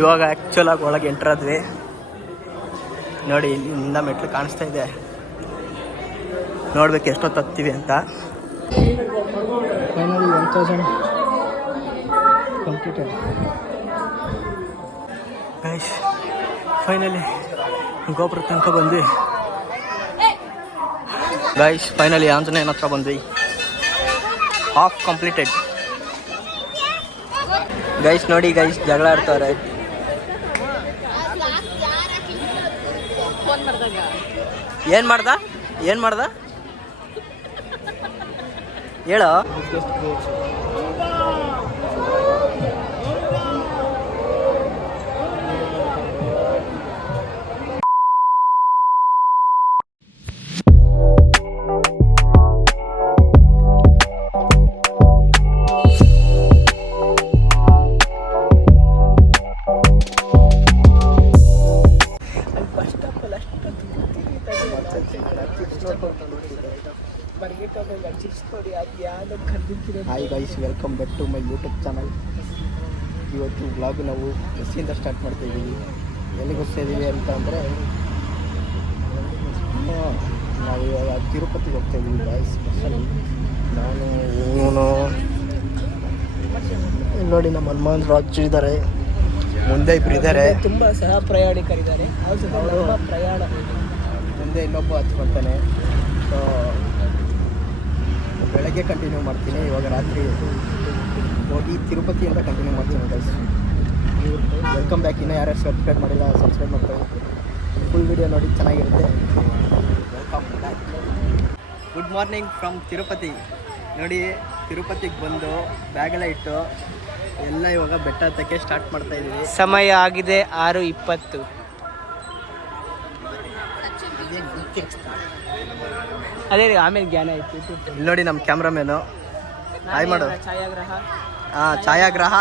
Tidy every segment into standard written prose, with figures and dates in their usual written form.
ಇವಾಗ ಆ್ಯಕ್ಚುಲ್ ಆಗಿ ಒಳಗೆ ಎಂಟರ್ ಆದ್ವಿ ನೋಡಿ. ಇಲ್ಲಿಂದ ಮೆಟ್ಲು ಕಾಣಿಸ್ತಾ ಇದೆ, ನೋಡ್ಬೇಕು ಎಷ್ಟೊತ್ತು ಹತ್ತೀವಿ ಅಂತ. Finally 1000 completed guys. ಫೈನಲಿ ಗೋಪುರ ತನಕ ಬಂದ್ವಿ ಗೈಸ್. ಫೈನಲಿ ಆಂಜನೇಯನ ಹತ್ರ ಬಂದ್ವಿ. Half completed guys. ನೋಡಿ ಗೈಸ್ ಜಗಳ ಆಡ್ತವ್ರೆ. ಏನ್ ಮಾಡ್ದ ಹೇಳೋ. Hi guys, welcome back to my YouTube channel. ಇವತ್ತು ವ್ಲಾಗ್ ನಾವು ಬಸ್ಸಿಂದ ಸ್ಟಾರ್ಟ್ ಮಾಡ್ತಾ ಇದ್ದೀವಿ. ಎಲ್ಲಿಗೆ ಹೋಗ್ತಾ ಇದ್ದೀವಿ ಅಂತ ಅಂದರೆ ನಾವು ಇವಾಗ ತಿರುಪತಿಗೆ ಹೋಗ್ತಾ ಇದ್ದೀವಿ ಗೈಸ್ ಬಸ್ಸಲ್ಲಿ. ನಾನು ನೋಡಿ ನಮ್ಮ ಹನುಮಾನ್ ರಾಜ್ ಇದ್ದಾರೆ, ಮುಂದೆ ಇಬ್ಬರು ಇದ್ದಾರೆ, ತುಂಬ ಸಹ ಪ್ರಯಾಣಿಕರಿದ್ದಾರೆ. ಪ್ರಯಾಣ ಮುಂದೆ ಇನ್ನೊಬ್ಬ ಹಚ್ಕೊಳ್ತಾನೆ. ಸೊ ಬೆಳಗ್ಗೆ ಕಂಟಿನ್ಯೂ ಮಾಡ್ತೀನಿ, ಇವಾಗ ರಾತ್ರಿ ಹೋಗಿ ತಿರುಪತಿ ಅಂತ ಕಂಟಿನ್ಯೂ ಮಾಡ್ತೀನಿ ಗೈಸ್. Welcome back. ಇನ್ನೂ ಯಾರು ಸಬ್ಸ್ಕ್ರೈಬ್ ಮಾಡಿಲ್ಲ ಸಬ್ಸ್ಕ್ರೈಬ್ ಮಾಡ್ತಾರೆ. ಫುಲ್ ವಿಡಿಯೋ ನೋಡಿ, ಚೆನ್ನಾಗಿರುತ್ತೆ. Welcome back. Good morning from Tirupati. ನೋಡಿ ತಿರುಪತಿಗೆ ಬಂದು ಬ್ಯಾಗೆಲ್ಲ ಇಟ್ಟು ಎಲ್ಲ ಇವಾಗ ಬೆಟ್ಟ ಹತ್ತಕ್ಕೆ ಸ್ಟಾರ್ಟ್ ಮಾಡ್ತಾ ಇದ್ದೀವಿ. ಸಮಯ ಆಗಿದೆ 6:20. ಅದೇ ಆಮೇಲೆ ಜ್ಞಾನ ಆಯ್ತು. ಇಲ್ಲಿ ನೋಡಿ ನಮ್ಮ ಕ್ಯಾಮ್ರಾಮೇನು. ಹಾಯ್ ಮಾಡು. ಛಾಯಾಗ್ರಹಣ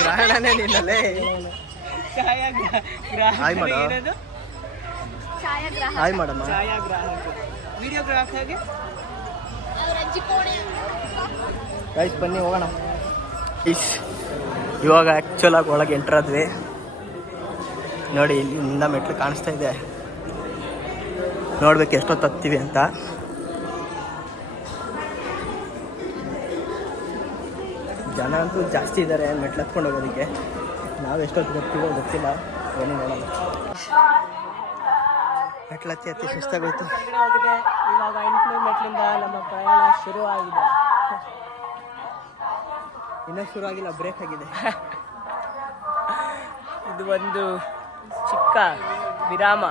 ಗ್ರಹಣನೇ ನಿನ್ನಲ್ಲೇ. ಹಾಯ್ ಮಾಡು. ಹಾಯ್ ಮಾಡಮ್ಮ. ಗೈಸ್ ಬನ್ನಿ ಹೋಗೋಣ. ಇವಾಗ ಆ್ಯಕ್ಚುಲ್ ಆಗಿ ಒಳಗೆ ಎಂಟರ್ ಆದ್ವಿ ನೋಡಿ. ಇಲ್ಲಿಂದ ಮೆಟ್ಲು ಕಾಣಿಸ್ತಾ ಇದೆ, ನೋಡ್ಬೇಕು ಎಷ್ಟೊತ್ತು ಹತ್ತೀವಿ ಅಂತ. ಜನ ಅಂತೂ ಜಾಸ್ತಿ ಇದ್ದಾರೆ ಮೆಟ್ಲು ಹತ್ಕೊಂಡು ಹೋಗೋದಕ್ಕೆ. ನಾವು ಎಷ್ಟೊತ್ತು ಬರ್ತೀವೋ ಗೊತ್ತಿಲ್ಲ, ಬನ್ನಿ ನೋಡೋಣ. ಮೆಟ್ಲು ಹತ್ತಿ ಸುಸ್ತಾಗೋಯ್ತು. ಇವಾಗ 8 ಮೆಟ್ಲಿಂದ ನಮ್ಮ ಪ್ರಯಾಣ ಶುರು ಆಗಿದೆ. ಇನ್ನೂ ಶುರು ಆಗಿಲ್ಲ, ಬ್ರೇಕ್ ಆಗಿದೆ. ಇದು ಒಂದು ಚಿಕ್ಕ ವಿರಾಮ.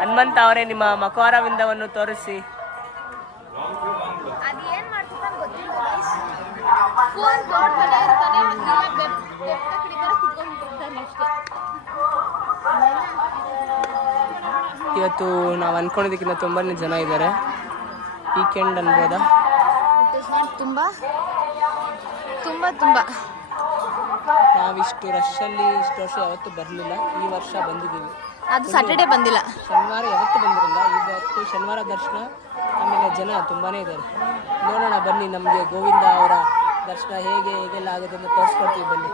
ಹನುಮಂತ ಅವರೇ ನಿಮ್ಮ ಮಕರವಿಂದವನ್ನು ತೋರಿಸಿ. ಇವತ್ತು ನಾವು ಅನ್ಕೊಂಡಿದ್ದಕ್ಕಿಂತ ತುಂಬಾನೇ ಜನ ಇದ್ದಾರೆ. ವೀಕೆಂಡ್ ಅನ್ಬೋದಾ? ತುಂಬಾ ನಾವಿಷ್ಟು ರಶಲ್ಲಿ ಇಷ್ಟು ವರ್ಷ ಯಾವತ್ತೂ ಬರಲಿಲ್ಲ. ಈ ವರ್ಷ ಬಂದಿದ್ದೀವಿ. ಅದು ಸ್ಯಾಟರ್ಡೇ ಬಂದಿಲ್ಲ, ಶನಿವಾರ ಯಾವತ್ತೂ ಬಂದಿರಲಿಲ್ಲ. ಇವತ್ತು ಶನಿವಾರ ದರ್ಶನ, ಆಮೇಲೆ ಜನ ತುಂಬಾನೇ ಇದ್ದಾರೆ. ನೋಡೋಣ ಬನ್ನಿ, ನಮಗೆ ಗೋವಿಂದ ಅವರ ದರ್ಶನ ಹೇಗೆಲ್ಲ ಆಗುತ್ತೆ ಅಂತ ತೋರಿಸ್ಕೊಡ್ತೀವಿ ಬನ್ನಿ.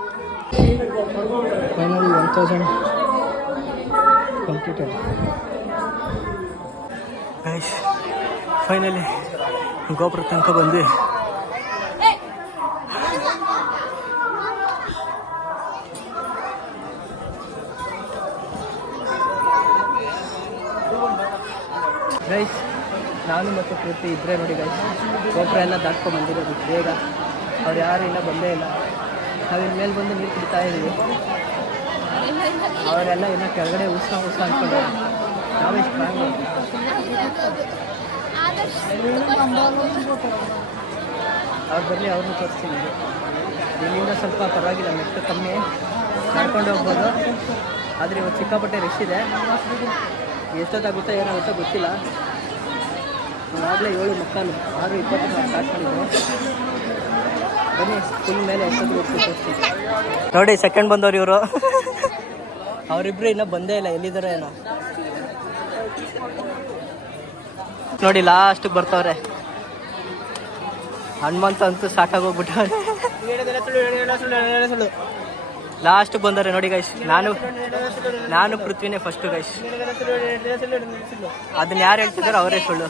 Finally 1000 completed guys. ಫೈನಲಿ ಗೋಪುರ ತನಕ ಬಂದ್ವಿ. ಗೈಸ್ ನಾನು ಮತ್ತು ಪೂರ್ತಿ ಇಬ್ಬರೇ ನೋಡಿ ಗೈಸ್. ಗೋಪುರ ಎಲ್ಲ ದಾಟ್ಕೊಂಡು ಬಂದಿರೋದು ಬೇಗ. ಅವ್ರು ಯಾರು ಇನ್ನೂ ಬಂದೇ ಇಲ್ಲ. ನಾವಿನ್ನ ಮೇಲೆ ಬಂದು ನೀರು ಕುಡಿತಾ ಇದ್ದೀವಿ. ಅವರೆಲ್ಲ ಇನ್ನೂ ಕೆಳಗಡೆ ಉತ್ಸ ಅಂದ್ಕೊಂಡು ನಾವೇ ಸ್ಟ್ರಾಂಗ್. ಅವ್ರು ಬರಲಿ, ಅವ್ರನ್ನೂ ತೋರಿಸ್ತೀನಿ. ಇಲ್ಲಿಂದ ಸ್ವಲ್ಪ ಪರವಾಗಿಲ್ಲ, ಮೆಟ್ಟು ಕಮ್ಮಿ, ನಡ್ಕೊಂಡು ಹೋಗ್ಬೋದು. ಆದರೆ ಇವತ್ತು ಸಿಕ್ಕಾಪಟ್ಟೆ ರಶ್ ಇದೆ. ಎಷ್ಟೊತ್ತಾಗುತ್ತೋ ಏನಾಗುತ್ತೋ ಗೊತ್ತಿಲ್ಲ. ಆಗಲೇ 7:15 6:20 ನಾವು ಸ್ಟಾರ್ಟ್ ಮಾಡಿದ್ವಿ. ಬನ್ನಿ ಫುಲ್ ಮೇಲೆ ಎಷ್ಟೊತ್ತು ತೋರಿಸ್ತೀವಿ ನೋಡಿ. ಸೆಕೆಂಡ್ ಬಂದವ್ರು ಇವರು. ಅವರಿಬ್ಬರು ಇನ್ನೂ ಬಂದೇ ಇಲ್ಲ, ಎಲ್ಲಿದ್ದಾರೆ ಏನೋ ನೋಡಿ. ಲಾಸ್ಟಿಗೆ ಬರ್ತಾವ್ರೆ. ಹನುಮಂತ ಅಂತೂ ಸಾಕಾಗೋಗ್ಬಿಟ್ಟವ್ರೆ. ಲಾಸ್ಟ್ ಬಂದರೆ ನೋಡಿ ಗೈಸ್. ನಾನು ಪೃಥ್ವಿನೇ ಫಸ್ಟ್ ಗೈಸ್. ಅದನ್ನ ಯಾರು ಹೇಳ್ತಿದಾರೋ ಅವರೇ ಸುಳ್ಳು.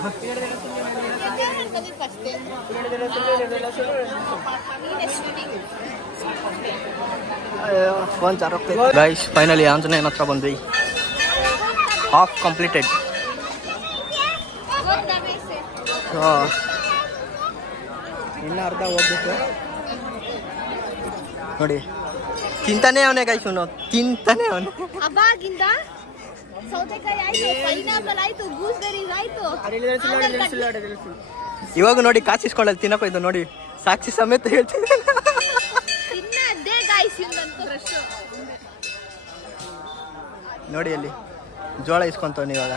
ಗೈಸ್ ಫೈನಲಿ ಆಂಜನೇಯನ ಹತ್ರ ಬಂದ್ವಿ. Half completed. ಇನ್ನು ಅರ್ಧ ಹೋಗ್ಬೇಕು ನೋಡಿ. ತಿಂತಾನೆ ಅವನೇ ಗೈಸ್, ತಿಂತಾನೆ ಅವನು. ಅವಾಗಿಂದ ಸೌತೆಕಾಯಿ ಆಯ್ತು, ಪೈನಾಪಲ್ ಆಯ್ತು, ಗೂಸ್ಬೆರೀಸ್ ಆಯ್ತು. ಇವಾಗ ನೋಡಿ ಕಾಸಿಸ್ಕೊಳ್ಳಲ್ಲಿ ತಿನ್ನಕೋ ಇದು ನೋಡಿ, ಸಾಕ್ಷಿ ಸಮೇತ ಹೇಳ್ತಿದ್ದೆ. ನೋಡಿ ಅಲ್ಲಿ ಜೋಳ ಇಸ್ಕೊಂತವ್ನು ಇವಾಗ.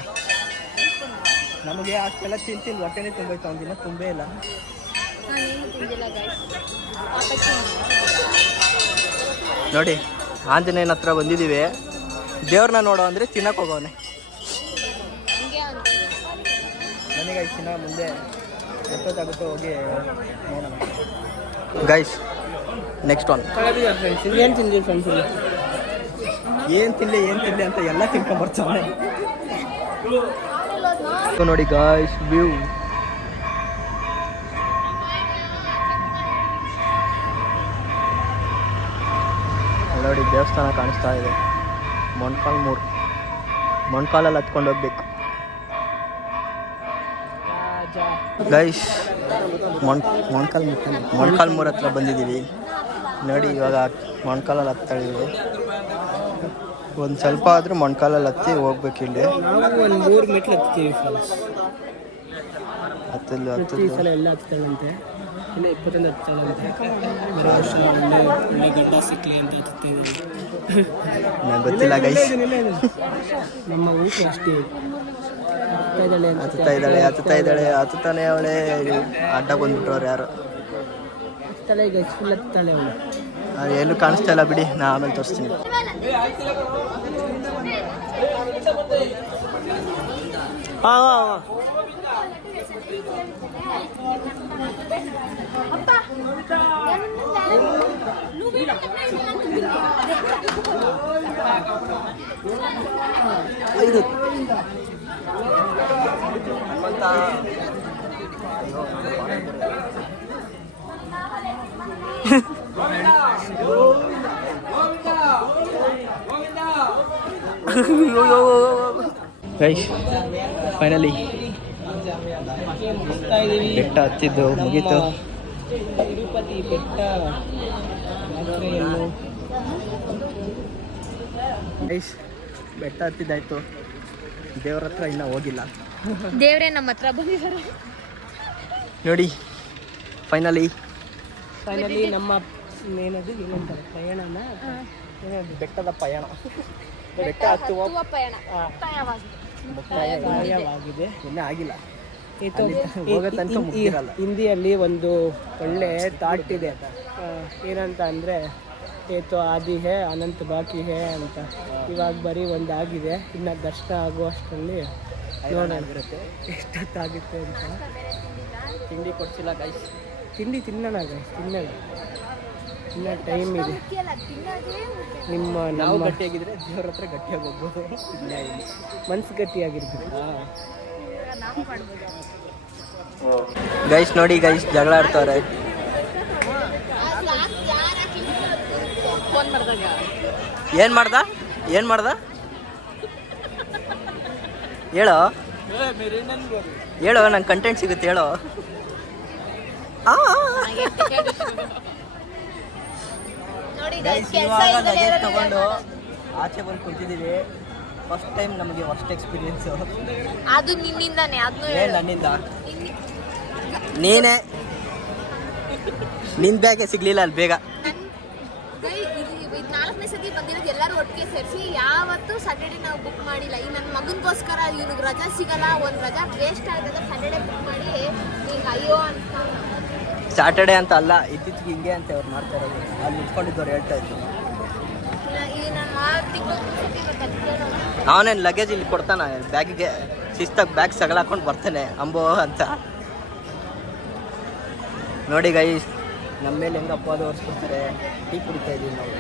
ನಮಗೆ ಅಷ್ಟೆಲ್ಲ ತಿಂದು ಹೊಟ್ಟೆನೇ ತುಂಬೋಯ್ತು, ಒಂದಿನ ತುಂಬೇ ಇಲ್ಲ. ನೋಡಿ ಆಂಜನೇಯನ ಹತ್ರ ಬಂದಿದ್ದೀವಿ. ದೇವ್ರನ್ನ ನೋಡೋ ಅಂದರೆ ತಿನ್ನಕ್ಕೆ ಹೋಗೋನೆ. ನನಗೆ ದಿನ ಮುಂದೆ ಎಷ್ಟೊತ್ತಾಗುತ್ತೋ ಹೋಗಿ ನೋಡೋಣ ಗೈಸ್. ನೆಕ್ಸ್ಟ್ ಒನ್ ಏನು ತಿಂದ್ವಿ ಫ್ರೆಂಡ್ಸ್? ಏನು ತಿನ್ನಲಿ ಅಂತ ಎಲ್ಲ ತಿನ್ಕೊಂಬರ್ತಾವೆ ನೋಡಿ ಗೈಸ್. ವ್ಯೂ ನೋಡಿ, ದೇವಸ್ಥಾನ ಕಾಣಿಸ್ತಾ ಇದೆ. ಮೊಣ್ಕಾಲಲ್ಲಿ ಹತ್ಕೊಂಡು ಹೋಗ್ಬೇಕು ಗೈಸ್. ಮೊಣ್ಕಾಲ್ ಮೂರು ಹತ್ರ ಬಂದಿದ್ದೀವಿ ನೋಡಿ. ಇವಾಗ ಮೊಣ್ಕಾಲಲ್ಲಿ ಹತ್ತಾಳಿದ್ದೀವಿ. ಒಂದು ಸ್ವಲ್ಪ ಆದರೂ ಮೊಣ್ಕಾಲಲ್ಲಿ ಹತ್ತಿ ಹೋಗ್ಬೇಕು. ಇಲ್ಲಿ ಒಂದು 3 ಮೆಟ್ಲು ಹತ್ತೀವಿ ಫ್ರೆಂಡ್ಸ್. ಹತ್ತಲ್ಲ ಎಲ್ಲ ಹತ್ತಾಳಂತೆ, ಇನ್ನು 20 ಹತ್ತಾಳಂತೆ. ಒಳ್ಳೆ ಗಡ್ಡ ಸಿಕ್ಕಲಿ ಅಂತ ಹತ್ತಿದ್ದೀವಿ. ನಂಗೆ ಗೊತ್ತಿಲ್ಲ ಗೈಸ್. ನಮ್ಮ ಊಟ ಅಷ್ಟೇ. ಹತ್ತಾನೆ ಅವಳೆ. ಅಡ್ಡ ಬಂದ್ಬಿಟ್ರವ್ರು ಯಾರು. ಹತ್ತಾಳೆ ಗೈಸ್, ಫುಲ್ ಹತ್ತಾಳೆ ಅವಳು. ಅದು ಎಲ್ಲೂ ಕಾಣಿಸ್ತಾ ಇಲ್ಲ ಬಿಡಿ, ನಾ ಆಮೇಲೆ ತೋರಿಸ್ತೀನಿ. ಗೈಸ್ ಫೈನಲಿ ಬೆಟ್ಟ ಹತ್ತಿದ್ದು ಮುಗೀತು. ತಿರುಪತಿ ಬೆಟ್ಟ ಗೈಸ್ ಬೆಟ್ಟ ಹತ್ತಿದ್ದಾಯ್ತು. ದೇವ್ರ ಹತ್ರ ಇನ್ನೂ ಹೋಗಿಲ್ಲ. ದೇವ್ರೇ ನಮ್ಮ ಹತ್ರ ಬಂದಿದ್ದಾರೆ ನೋಡಿ. ಫೈನಲಿ ನಮ್ಮ ಏನದು ಏನಂತಾರೆ ಪ್ರಯಾಣನ, ಬೆಟ್ಟದ ಪಯಣ. ಬೆಟ್ಟ ಹತ್ತುವ ಮುಕ್ತಾಯವಾಗಿದೆ. ಇನ್ನೂ ಆಗಿಲ್ಲ. ಹಿಂದಿಯಲ್ಲಿ ಒಂದು ಒಳ್ಳೆ ಥಾಟ್ ಇದೆ. ಏನಂತ ಅಂದರೆ ಏತೋ ಆದಿ ಹೇ ಅನಂತ ಬಾಕಿ ಹೇ ಅಂತ. ಇವಾಗ ಬರೀ ಒಂದು ಆಗಿದೆ, ಇನ್ನು ದರ್ಶನ ಆಗುವಷ್ಟರಲ್ಲಿ ನೋಡೋಣ ಎಷ್ಟೊತ್ತಾಗುತ್ತೆ ಅಂತ. ತಿಂಡಿ ಕೊಡ್ಸಿಲ್ಲ ಗೈಸ್. ತಿಂಡಿ ತಿನ್ನೋಣ ಗೈಸ್, ತಿನ್ನೋಣ. ಇನ್ನೂ ಟೈಮ್ ಇದೆ. ನಾವು ಗಟ್ಟಿಯಾಗಿದ್ರೆ ದೇವ್ರ ಹತ್ರ ಗಟ್ಟಿಯಾಗಿ ಹೋಗ್ಬೋದು. ಮನ್ಸು ಗಟ್ಟಿಯಾಗಿರ್ಬೇಕು ಗೈಸ್. ನೋಡಿ ಗೈಸ್ ಜಗಳ ಆಡ್ತವ್ರೆ. ಏನ್ ಮಾಡ್ದ ಹೇಳೋ ನಂಗೆ ಕಂಟೆಂಟ್ ಸಿಗುತ್ತೆ ಹೇಳೋ. ತಗೊಂಡು ಆಚೆ ಬಂದು ಕುಂತಿದ್ದೀವಿ. ಫಸ್ಟ್ ಟೈಮ್ ನಮಗೆ ಫಸ್ಟ್ ಎಕ್ಸ್ಪೀರಿಯನ್ಸ್. ಅದು ನಿನ್ನಿಂದಾನೆ, ನನ್ನಿಂದ. ನೀನೇ ನಿನ್ ಬ್ಯಾಗೆ ಸಿಗ್ಲಿಲ್ಲ ಅಲ್ಲಿ ಬೇಗ. 4ನೇ ಸತಿ ಬಂದಿರೋದು ಎಲ್ಲರೂ ಒಟ್ಟಿಗೆ ಸೇರಿಸಿ. ಯಾವತ್ತೂ ಸ್ಯಾಟರ್ಡೆ ನಾವು ಬುಕ್ ಮಾಡಿಲ್ಲ. ಈ ನನ್ನ ಮಗನಿಗೋಸ್ಕರ ಇವ್ನಿಗೆ ರಜಾ ಸಿಗಲ್ಲ, ಒಂದು ರಜಾ ವೇಸ್ಟ್ ಆಗ್ತದೆ, ಸ್ಯಾಟರ್ಡೆ ಬುಕ್ ಮಾಡಿ ಈಗ ಅಯ್ಯೋ ಅಂತ. ಸ್ಯಾಟರ್ಡೆ ಅಂತ ಅಲ್ಲ, ಇತ್ತೀಚೆಗೆ ಹಿಂಗೆ ಅಂತ ಅವ್ರು ಮಾಡ್ತಾ ಇರೋದು. ಅಲ್ಲಿ ನಿಂತ್ಕೊಂಡಿದ್ದವ್ರು ಹೇಳ್ತಾ ಇದ್ರು. ಅವನೇನು ಲಗೇಜ್ ಇಲ್ಲಿ ಕೊಡ್ತಾನ, ಬ್ಯಾಗಿಗೆ ಶಿಸ್ತಾಗಿ ಬ್ಯಾಗ್ ಸಗಲಾಕೊಂಡು ಬರ್ತಾನೆ ಅಂಬೋ ಅಂತ. ನೋಡಿ ಗೈಸ್ ನಮ್ಮ ಮೇಲೆ ಹೆಂಗೆ ಅಪವಾದ ಹೊರಿಸ್ಬಿಡ್ತಾರೆ. ಟೀ ಕುಡಿತಾ ಇದ್ದೀವಿ ನಾವು,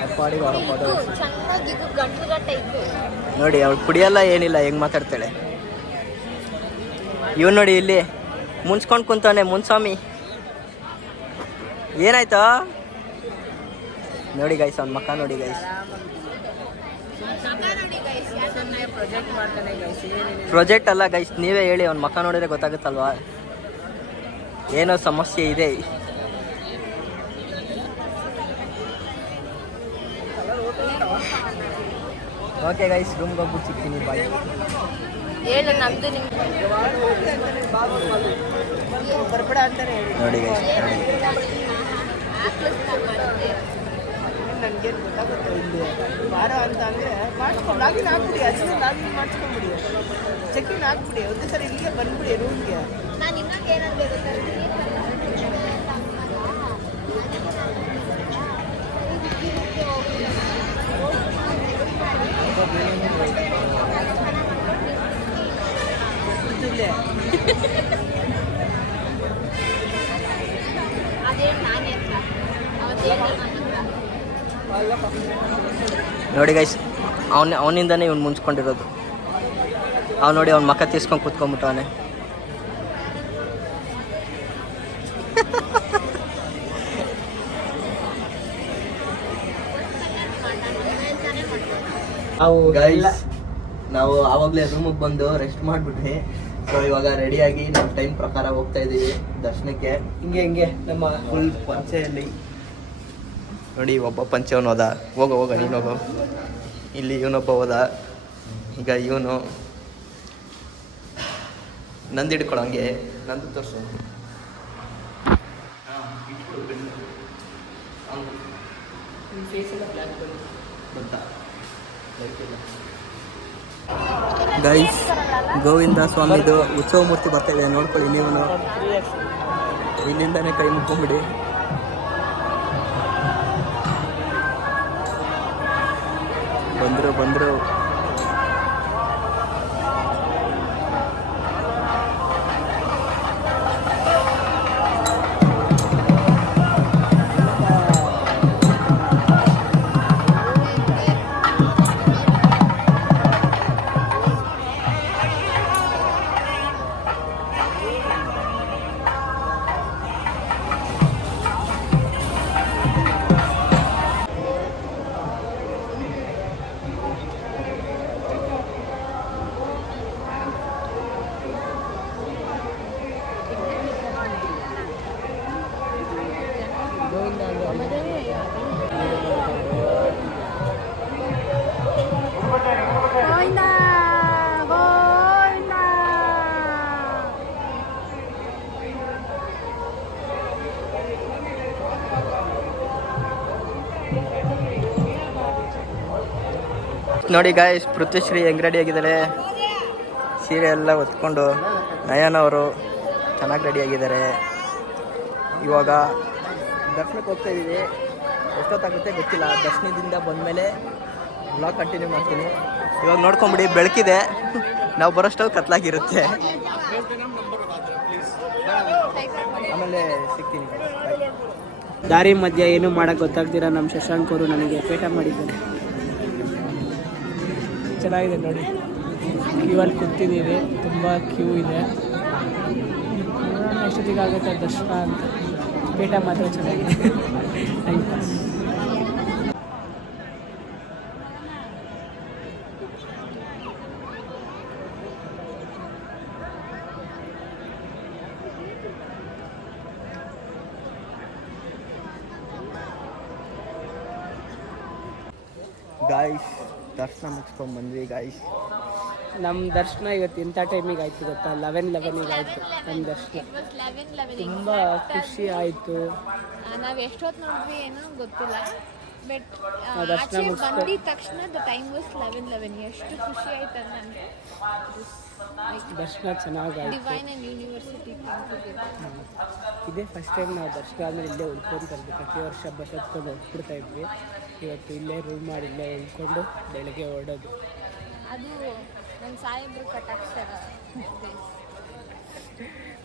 ಅವ್ರ ಪಾಡಿಗೆ ಅವ್ರ ಅಪವಾದ ಹೊರಿಸಿ. ಚೆನ್ನಾಗಿ ಇದು ಗಂಟುಗಟ್ಟೆ ಇತ್ತು. ನೋಡಿ ಅವಳು ಕುಡಿಯಲ್ಲ ಏನಿಲ್ಲ, ಹೆಂಗೆ ಮಾತಾಡ್ತಾಳೆ. ಇವ್ ನೋಡಿ ಇಲ್ಲಿ ಮುನ್ಸ್ಕೊಂಡು ಕುಂತಾನೆ ಮುನ್ಸ್ವಾಮಿ. ಏನಾಯ್ತು ನೋಡಿ ಗೈಸ್, ಅವ್ನ ಮಕ್ಕ ನೋಡಿ ಗೈಸ್. ಪ್ರೊಜೆಕ್ಟ್ ಮಾಡ್ತಾನೆ ಗೈಸ್. ಪ್ರಾಜೆಕ್ಟ್ ಅಲ್ಲ ಗೈಸ್, ನೀವೇ ಹೇಳಿ. ಅವ್ನ ಮಕ್ಕ ನೋಡಿದ್ರೆ ಗೊತ್ತಾಗುತ್ತಲ್ವಾ ಏನೋ ಸಮಸ್ಯೆ ಇದೆ. ಓಕೆ ಗೈಸ್, ರೂಮ್ಗೆ ಹೋಗ್ಬಿಟ್ಟು ಸಿಗ್ತೀನಿ, ಬಾಯ್. ಹೇಳು ನಮ್ದು ನಿಮ್ದು ಬರ್ಬೇಡ ಅಂತಾನೆ ಹೇಳಿ. ನೋಡಿ ಗೈಸ್, ನೋಡಿ ನನಗೇನು ಗೊತ್ತಾಗುತ್ತೆ ಇಲ್ಲಿ ವಾರ ಅಂತ ಅಂದರೆ ಮಾಡ್ಕೊಂಡು ಲಾಗಿನ್ ಆಗ್ಬಿಡಿ, ಅಷ್ಟು ಲಾಗಿನ್ ಮಾಡಿಸ್ಕೊಂಬಿಡಿ, ಚೆಕ್ಇನ್ ಆಗ್ಬಿಡಿ, ಒಂದೇ ಸರಿ ಇಲ್ಲಿಗೆ ಬಂದ್ಬಿಡಿ ರೂಮ್ಗೆ. ನಾನು ಇನ್ನೊಂದು ಏನಾದ್ರು ಇಲ್ಲೇ ಅದೇನು ನಾನೇ ಹತ್ರ ಅವತ್ತೇನು ನೋಡಿ ಗೈಸ್, ಅವನಿಂದನೇ ಇವ್ನು ಮುಂಚ್ಕೊಂಡಿರೋದು. ಅವ್ನು ನೋಡಿ ಅವ್ನ ಮಕ್ಕ ತೀರ್ಸ್ಕೊಂಡು ಕೂತ್ಕೊಂಡ್ಬಿಟ್ಟವನೆ. ಗೈಸ್, ನಾವು ಆವಾಗಲೇ ರೂಮಿಗೆ ಬಂದು ರೆಸ್ಟ್ ಮಾಡಿಬಿಟ್ವಿ. ಸೊ ಇವಾಗ ರೆಡಿಯಾಗಿ ನಾವು ಟೈಮ್ ಪ್ರಕಾರ ಹೋಗ್ತಾ ಇದ್ದೀವಿ ದರ್ಶನಕ್ಕೆ. ಹಿಂಗೆ ನಮ್ಮ ಫುಲ್ ಪಂಚೆಯಲ್ಲಿ ನೋಡಿ, ಒಬ್ಬ ಪಂಚೆಯವನು ಹೋದ. ಹೋಗ ನೀನು ಹೋಗೋ. ಇಲ್ಲಿ ಇವನೊಬ್ಬ ಹೋದ. ಈಗ ಇವನು ನಂದು ಹಿಡ್ಕೊಳ್ಳೋ, ಹಂಗೆ ನಂದು ತೋರಿಸು. ಗೈಸ್, ಗೋವಿಂದ ಸ್ವಾಮಿದು ಉತ್ಸವ ಮೂರ್ತಿ ಬರ್ತಾ ಇದೆ, ನೋಡ್ಕೊಳ್ಳಿ ನೀವು. ಇಲ್ಲಿಂದಾನೇ ಕೈ ಮುಕ್ಕೊಂಬಿಡಿ. ಬಂದರು ನೋಡಿ ಗಾಯ್ಸ್, ಪೃಥ್ವಿಶ್ರೀ ಹೆಂಗ್ ರೆಡಿ ಆಗಿದ್ದಾರೆ. ಸೀರೆ ಎಲ್ಲ ಹೊತ್ಕೊಂಡು ನಯನ್ ಅವರು ಚೆನ್ನಾಗಿ ರೆಡಿ ಆಗಿದ್ದಾರೆ. ಇವಾಗ ದರ್ಶನಕ್ಕೆ ಹೋಗ್ತಾ ಇದ್ದೀವಿ. ಎಷ್ಟೊತ್ತಾಗುತ್ತೆ ಗೊತ್ತಿಲ್ಲ. ದರ್ಶನದಿಂದ ಬಂದಮೇಲೆ ಬ್ಲಾಗ್ ಕಂಟಿನ್ಯೂ ಮಾಡ್ತೀನಿ. ಇವಾಗ ನೋಡ್ಕೊಂಬಿಡಿ, ಬೆಳಕಿದೆ. ನಾವು ಬರೋಷ್ಟು ಕತ್ಲಾಗಿರುತ್ತೆ. ಆಮೇಲೆ ಸಿಗ್ತೀನಿ. ದಾರಿ ಮಧ್ಯೆ ಏನು ಮಾಡೋಕ್ಕೆ ಗೊತ್ತಾಗ್ತೀರಾ, ನಮ್ಮ ಶಶಾಂಕ್ ಅವರು ನನಗೆ ಪೇಟ ಮಾಡಿದ್ದಾರೆ. ಚೆನ್ನಾಗಿದೆ ನೋಡಿ, ಕ್ಯೂ ಅಲ್ಲಿ ಕೂತಿದ್ದೀವಿ, ತುಂಬ ಕ್ಯೂ ಇದೆ. ಎಷ್ಟೊತ್ತಿಗಾಗುತ್ತೆ ದರ್ಶನ ಅಂತ. ಪೇಟ ಮಾತ್ರ ಚೆನ್ನಾಗಿದೆ, ಟೈಮ್ ಪಾಸ್. ಗಾಯ್ಸ್, ದರ್ಶನ ಮುಗಿಸ್ಕೊಂಡು ಬಂದ್ವಿ ಗಾಯ್ಸ್. ನಮ್ಮ ದರ್ಶನ ಇವತ್ತು ಇಂಥ ಟೈಮಿಗೆ ಆಯಿತು ಗೊತ್ತಾ, 11 ಆಯಿತು ನಮ್ಮ ದರ್ಶನ. ತುಂಬ ಖುಷಿ ಆಯಿತು. ನಾವು ಎಷ್ಟೊತ್ತು ನೋಡಿದ್ವಿ ಏನೋ ಗೊತ್ತಿಲ್ಲ, ಬಟ್ ದರ್ಶನ ಬಂದಿದ ತಕ್ಷಣ ದ ಟೈಮ್ ವಾಸ್ 11 ಎಷ್ಟು ಖುಷಿ ಆಯ್ತು ನನಗೆ. ದರ್ಶನ ಚೆನ್ನಾಗಾಯಿತು. ಡಿವೈನ್ ಆ್ಯಂಡ್ ಯೂನಿವರ್ಸಿಟಿ ಇದೇ ಫಸ್ಟ್ ಟೈಮ್ ನಾವು ದರ್ಶನ ಆದಮೇಲೆ ಇಲ್ಲೇ ಉಳ್ಕೊಂಡು ಬಂದ್ವಿ. ಪ್ರತಿ ವರ್ಷ ಬಸ್ ಹತ್ಕೊಂಡು ಹೋಗ್ಬಿಡ್ತಾ ಇದ್ವಿ. ಇವತ್ತು ಇಲ್ಲೇ ರೂಮ್ ಮಾಡಿ ಇಲ್ಲೇ ಉಳ್ಕೊಂಡು ಬೆಳಗ್ಗೆ ಹೊರಡೋದು. ಅದು ನನ್ನ ಸಾಹೇಬ್ರು ಕಟಾಕ್ಷರ.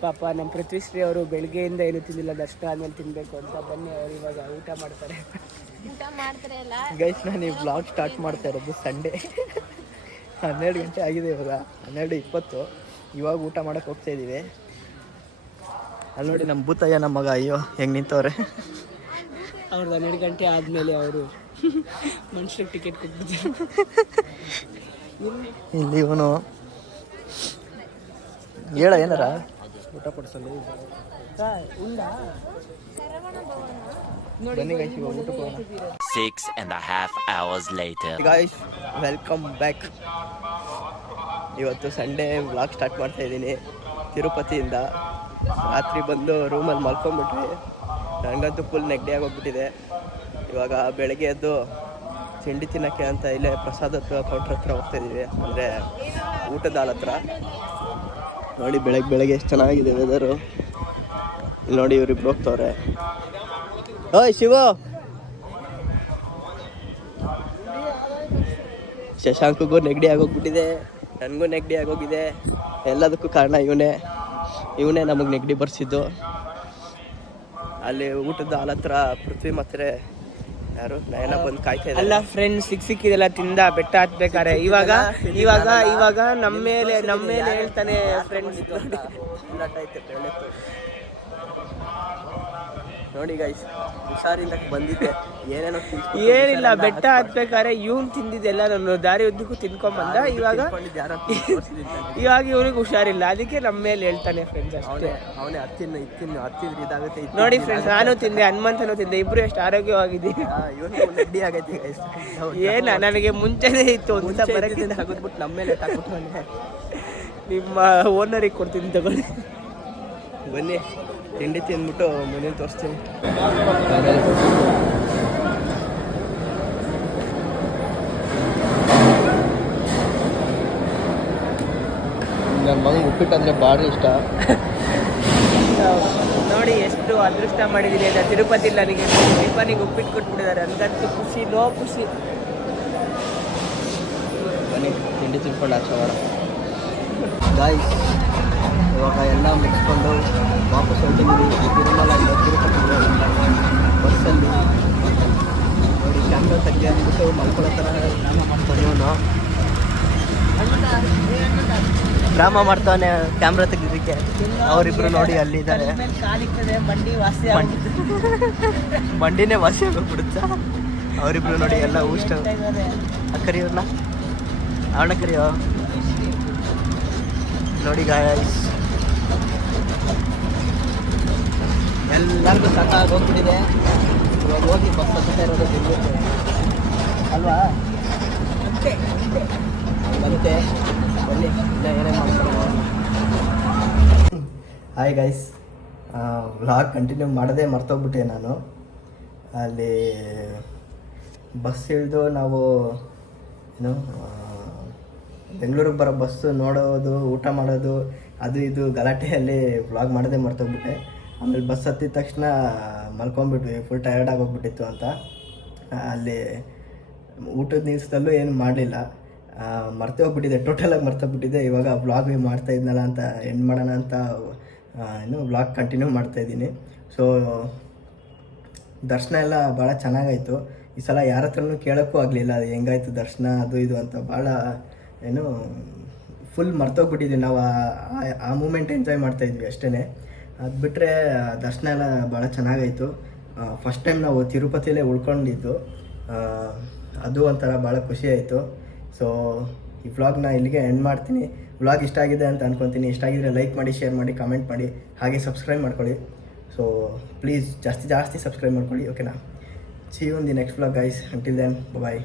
ಪಾಪ ನಮ್ಮ ಪೃಥ್ವಿಶ್ರೀ ಅವರು ಬೆಳಗ್ಗೆಯಿಂದ ಏನು ತಿಂದಿಲ್ಲ, ದರ್ಶನ ಆದ್ಮೇಲೆ ತಿನ್ನಬೇಕು ಅಂತ. ಬನ್ನಿ ಅವ್ರು ಇವಾಗ ಊಟ ಮಾಡ್ತಾರೆ. ಊಟ ಮಾಡ್ತಾರೆ ಎಲ್ಲ. ಗೈಸ್ ನಾನು ಈ ವ್ಲಾಗ್ ಸ್ಟಾರ್ಟ್ ಮಾಡ್ತಾ ಇರೋದು ಸಂಡೇ 12 ಗಂಟೆ ಆಗಿದೆ ಇವಾಗ, 12:20. ಇವಾಗ ಊಟ ಮಾಡೋಕ್ಕೆ ಹೋಗ್ತಾ ಇದ್ದೀವಿ. ಅಲ್ಲಿ ನೋಡಿ ನಮ್ಮ ಭೂತಯ್ಯ ನಮ್ಮ ಮಗ, ಅಯ್ಯೋ ಹೆಂಗೆ ನಿಂತವ್ರೆ. ಅವ್ರದ್ದು 12 ಗಂಟೆ ಆದಮೇಲೆ ಅವರು ಮನುಷ್ಯರಿಗೆ ಟಿಕೆಟ್ ಕೊಟ್ಬಿಟ್ಟಿದ್ದಾರೆ. ಇಲ್ಲಿ ಇವನು ಹೇಳ ಏನಾರ ಊಟ ಕೊಡ್ಸಲ್ಲ. ಬನ್ನಿ ಗೈಸ್ ಇವಾಗ ಊಟಕ್ಕೆ ಹೋಗೋಣ. 6.5 hours later. Guys welcome back. ಇವತ್ತು ಸಂಡೇ ವ್ಲಾಗ್ ಸ್ಟಾರ್ಟ್ ಮಾಡ್ತಾ ಇದ್ದೀನಿ ತಿರುಪತಿಯಿಂದ. ರಾತ್ರಿ ಬಂದು ರೂಮಲ್ಲಿ ಮಲ್ಕೊಂಡ್ಬಿಟ್ವಿ. ನನಗಂತೂ ಫುಲ್ ನೆಗಡಿ ಆಗೋಗ್ಬಿಟ್ಟಿದೆ. ಇವಾಗ ಬೆಳಗ್ಗೆ ಎದ್ದು ತಿಂಡಿ ತಿನ್ನೋಕ್ಕೆ ಅಂತ ಇಲ್ಲೇ ಪ್ರಸಾದ ಕೌಂಟ್ರ್ ಹತ್ರ ಹೋಗ್ತಾ ಇದ್ದೀವಿ, ಅಂದರೆ ಊಟದ ಹಾಲ್ ಹತ್ರ. ನೋಡಿ ಬೆಳಗ್ಗೆ ಎಷ್ಟು ಚೆನ್ನಾಗಿದೆ ವೆದರು. ಇಲ್ಲಿ ನೋಡಿ ಇವ್ರಿಬ್ರು ಹೋಗ್ತವ್ರೆ. ಓಯ್ ಶಿವು, ಶಶಾಂಕ್ಗೂ ನೆಗಡಿ ಆಗೋಗ್ಬಿಟ್ಟಿದೆ, ನನಗೂ ನೆಗಡಿ ಆಗೋಗಿದೆ. ಎಲ್ಲದಕ್ಕೂ ಕಾರಣ ಇವನೇ ನಮಗೆ ನೆಗಡಿ ಬರ್ಸಿದ್ದು. ಅಲ್ಲಿ ಊಟದ ಹಾಲ್ ಹತ್ರ ಪೃಥ್ವಿ ಮಾತ್ರ ಯಾರು ನಯನ ಬಂದು ಕಾಯ್ತಾ ಇದ್ದಾರೆ. ಅಲ್ಲ ಫ್ರೆಂಡ್ಸ್, ಸಿಕ್ಕಿದೆಲ್ಲ ತಿಂದ ಬೆಟ್ಟ ಹತ್ಬೇಕಾರೆ ಇವಾಗ ನಮ್ಮ ಮೇಲೆ ಹೇಳ್ತಾನೆ ಫ್ರೆಂಡ್ಸ್. ನೋಡಿ ಗೈಸ್, ಹುಷಾರಿಂದ ಬಂದಿದ್ದೆ, ಏನಿಲ್ಲ ಬೆಟ್ಟ ಹತ್ಬೇಕಾರೆ ಇವ್ನು ತಿಂದಿದ್ದೆಲ್ಲ ನಾನು ದಾರಿ ಉದ್ದಕ್ಕೂ ತಿನ್ಕೊಂಬಂದ. ಇವಾಗ ಇವ್ರಿಗೆ ಹುಷಾರಿಲ್ಲ, ಅದಕ್ಕೆ ನಮ್ಮ ಮೇಲೆ ಹೇಳ್ತಾನೆ ಫ್ರೆಂಡ್ಸ್ ಅಷ್ಟೇ. ಅವನೇ ಹತ್ತಿದ್ರೆ ಇದಾಗುತ್ತೆ. ನೋಡಿ ಫ್ರೆಂಡ್ಸ್, ನಾನು ತಿಂದೆ, ಹನುಮಂತನೂ ತಿಂದೆ, ಇಬ್ರು ಎಷ್ಟು ಆರೋಗ್ಯವಾಗಿದ್ದೀವಿ. ನೆಗಡಿ ಆಗೈತಿ ಗೈಸ್. ನನಗೆ ಮುಂಚೆನೇ ಇತ್ತು ಅಂತ ಬರಕ್ಕೆ ಹಾಕಿದ್ಬಿಟ್ಟು ನಮ್ಮ ಮೇಲೆ ನಿಮ್ಮ ಓನರಿಗೆ ಕೊಡ್ತೀನಿ ತಗೊಳ್ಳಿ. ಬನ್ನಿ ತಿಂಡಿ ತಿಂದ್ಬಿಟ್ಟು ಮುಂದೆ ತೋರಿಸ್ತೀನಿ. ನನ್ನ ಮಗನಿಗೆ ಉಪ್ಪಿಟ್ಟು ಅಂದರೆ ಭಾರಿ ಇಷ್ಟ. ನೋಡಿ ಎಷ್ಟು ಅದೃಷ್ಟ ಮಾಡಿದ್ದೀನಿ ಅಂತ. ತಿರುಪತಿಲಿ ನನಗೆ ಟಿಫನಿಗೆ ಉಪ್ಪಿಟ್ಟು ಕೊಟ್ಬಿಟ್ಟಿದ್ದಾರೆ, ನನಗಂತೂ ಖುಷಿ. ಬನ್ನಿ ತಿಂಡಿ ತಿನ್ಕೊಂಡು ಆಚೆ ಮಾಡೋಣ. ಗಾಯ್ಸ್ ಇವಾಗ ಎಲ್ಲ ಮುಗಿಸ್ಕೊಂಡು ವಾಪಸ್ ಹೊರಟಿದ್ದೀವಿ ತಿರುಮಲದಿಂದ ತಿರುಪತಿಗೆ ಬಸ್ಸಲ್ಲಿ. ನೋಡಿ ಕ್ಯಾಮ್ರಾ ತೆಗೆ ಅಂದ್ಬಿಟ್ಟು ಮಲ್ಕೊಳ್ಳೋ ಥರ ಡ್ರಾಮಾ ಮಾಡ್ತಾನೆ ಕ್ಯಾಮ್ರಾ ತೆಗಿಲಿಕ್ಕೆ. ಅವರಿಬ್ರು ನೋಡಿ ಅಲ್ಲಿದ್ದಾರೆ. ಬಂಡಿನೇ ವಾಸಿ ಆಗೋಗ್ಬಿಡುತ್ತಾ ಅವರಿಬ್ರು ನೋಡಿ. ಎಲ್ಲ ಊಷ್ಟ ಕರಿಯೋರ್ನ ಅವನ ಕರಿಯೋ. ನೋಡಿ ಗಾಯ್ಸ್ ಎಲ್ಲರಿಗೂ ಸಾಕಾಗೋಗ್ಬಿಟ್ಟಿದೆ. ಇವಾಗ ಹೋಗಿ ಬಸ್ ಹತ್ತಾ ಇರೋದು ಬೆಂಗಳೂರು ಅಲ್ವಾ? ಮತ್ತೆ ಬನ್ನಿ ಇಲ್ಲ ಏನೇ ಮಾಡ್ತಾರೆ. ಹಾಯ್ ಗೈಸ್, ವ್ಲಾಗ್ ಕಂಟಿನ್ಯೂ ಮಾಡದೆ ಮರ್ತೋಗ್ಬಿಟ್ಟೆ ನಾನು. ಅಲ್ಲಿ ಬಸ್ ಇಳಿದು ನಾವು ಬೆಂಗಳೂರಿಗೆ ಬರೋ ಬಸ್ಸು ನೋಡೋದು, ಊಟ ಮಾಡೋದು, ಅದು ಇದು ಗಲಾಟೆಯಲ್ಲಿ ವ್ಲಾಗ್ ಮಾಡದೆ ಮರ್ತೋಗ್ಬಿಟ್ಟೆ. ಆಮೇಲೆ ಬಸ್ ಹತ್ತಿದ ತಕ್ಷಣ ಮಲ್ಕೊಂಡ್ಬಿಟ್ವಿ, ಫುಲ್ ಟಯರ್ಡ್ ಆಗೋಗ್ಬಿಟ್ಟಿತ್ತು ಅಂತ. ಅಲ್ಲಿ ಊಟದ ನಿಲ್ಸದಲ್ಲೂ ಏನು ಮಾಡಲಿಲ್ಲ, ಮರ್ತೇ ಹೋಗ್ಬಿಟ್ಟಿದೆ, ಟೋಟಲಾಗಿ ಮರ್ತೋಗ್ಬಿಟ್ಟಿದೆ. ಇವಾಗ ವ್ಲಾಗ್ ಮಾಡ್ತಾ ಇದ್ನಲ್ಲ ಅಂತ ಎಂಡ್ ಮಾಡೋಣ ಅಂತ ವ್ಲಾಗ್ ಕಂಟಿನ್ಯೂ ಮಾಡ್ತಾಯಿದ್ದೀನಿ. ಸೊ ದರ್ಶನ ಎಲ್ಲ ಭಾಳ ಚೆನ್ನಾಗಾಯಿತು. ಈ ಸಲ ಯಾರ ಹತ್ರನೂ ಕೇಳೋಕ್ಕೂ ಆಗಲಿಲ್ಲ ಅದು ಹೆಂಗಾಯ್ತು ದರ್ಶನ ಅದು ಇದು ಅಂತ. ಭಾಳ ಫುಲ್ ಮರ್ತೋಗ್ಬಿಟ್ಟಿದ್ವಿ ನಾವು. ಆ ಮೂಮೆಂಟ್ ಎಂಜಾಯ್ ಮಾಡ್ತಾಯಿದ್ವಿ ಅಷ್ಟೇ. ಅದು ಬಿಟ್ಟರೆ ದರ್ಶನ ಎಲ್ಲ ಭಾಳ ಚೆನ್ನಾಗಾಯಿತು. ಫಸ್ಟ್ ಟೈಮ್ ನಾವು ತಿರುಪತಿಯಲ್ಲೇ ಉಳ್ಕೊಂಡಿದ್ದು, ಅದು ಒಂಥರ ಭಾಳ ಖುಷಿ ಆಯಿತು. ಸೊ ಈ ವ್ಲಾಗ್ನ ಇಲ್ಲಿಗೆ ಎಂಡ್ ಮಾಡ್ತೀನಿ. ವ್ಲಾಗ್ ಇಷ್ಟ ಆಗಿದೆ ಅಂತ ಅನ್ಕೊತೀನಿ. ಇಷ್ಟ ಆಗಿದ್ರೆ ಲೈಕ್ ಮಾಡಿ, ಶೇರ್ ಮಾಡಿ, ಕಮೆಂಟ್ ಮಾಡಿ, ಹಾಗೆ ಸಬ್ಸ್ಕ್ರೈಬ್ ಮಾಡ್ಕೊಳ್ಳಿ. ಸೊ ಪ್ಲೀಸ್ ಜಾಸ್ತಿ ಸಬ್ಸ್ಕ್ರೈಬ್ ಮಾಡ್ಕೊಳ್ಳಿ, ಓಕೆನಾ? See you in the next vlog guys. Until then, bye bye.